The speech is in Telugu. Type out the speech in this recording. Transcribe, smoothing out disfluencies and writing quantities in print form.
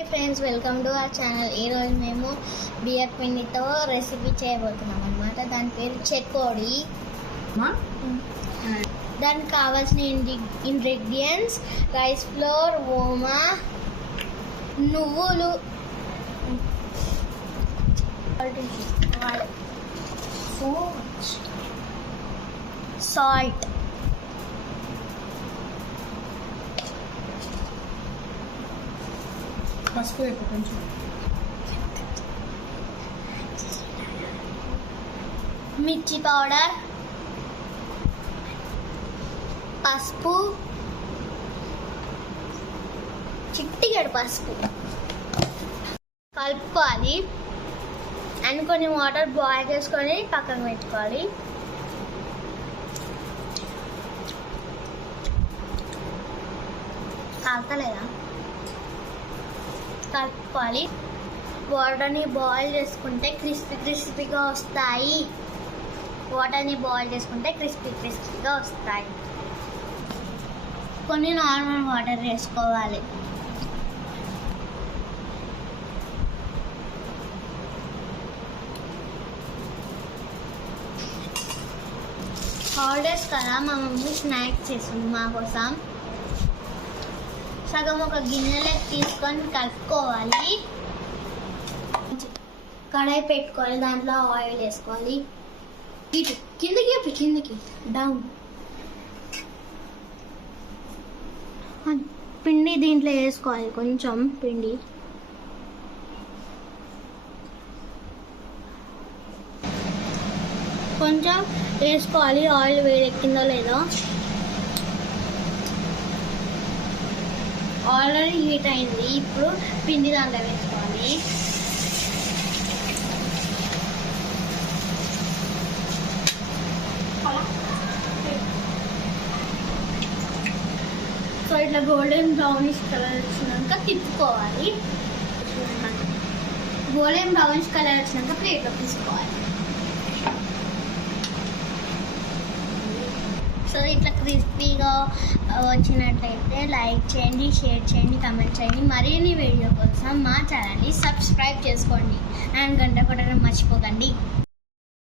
Hi friends, welcome to our channel. ఈరోజు మేము బియ్యం పిండితో రెసిపీ చేయబోతున్నాం అనమాట. దాని పేరు చెకోడి. దానికి కావాల్సిన ఇంగ్రీడియంట్స్ రైస్ ఫ్లోర్, ఓమా, నువ్వులు, సాల్ట్, పసుపు వేపు కొంచెం, మిర్చి పౌడర్, పసుపు, చిట్టిగడు పసుపు కలుపుకోవాలి. అండ్ కొన్ని వాటర్ బాయిల్ చేసుకొని పక్కన పెట్టుకోవాలి. కాలుతలేదా? కలుపుకోవాలి. వాటర్ని బాయిల్ చేసుకుంటే క్రిస్పీగా వస్తాయి. కొన్ని నార్మల్ వాటర్ వేసుకోవాలి. హాలిడేస్ కదా, మా మమ్మీ స్నాక్స్ చేస్తుంది మా కోసం. సగం ఒక గిన్నెలోకి తీసుకొని కలుపుకోవాలి. కడాయి పెట్టుకోవాలి, దాంట్లో ఆయిల్ వేసుకోవాలి. ఇటు కిందకి డౌన్. పిండి దీంట్లో వేసుకోవాలి, కొంచెం పిండి. కొంచెం వేసుకోవాలి. ఆయిల్ వేడెక్కిందో లేదో. ఆల్రెడీ హీట్ అయింది. ఇప్పుడు పిండి దాంట్లో వేసుకోవాలి. సో ఇట్లా గోల్డెన్ బ్రౌనిష్ కలర్ వచ్చినాక తిప్పుకోవాలి. గోల్డెన్ బ్రౌనిష్ కలర్ వచ్చినాక ప్లేట్లో తీసుకోవాలి. సో ఇట్లా క్రిస్పీగా వచ్చినట్లయితే లైక్ చేయండి, షేర్ చేయండి, కమెంట్ చేయండి. మరిన్ని వీడియో కోసం మా ఛానల్ని సబ్స్క్రైబ్ చేసుకోండి అండ్ గంట కొట్టడం మర్చిపోకండి.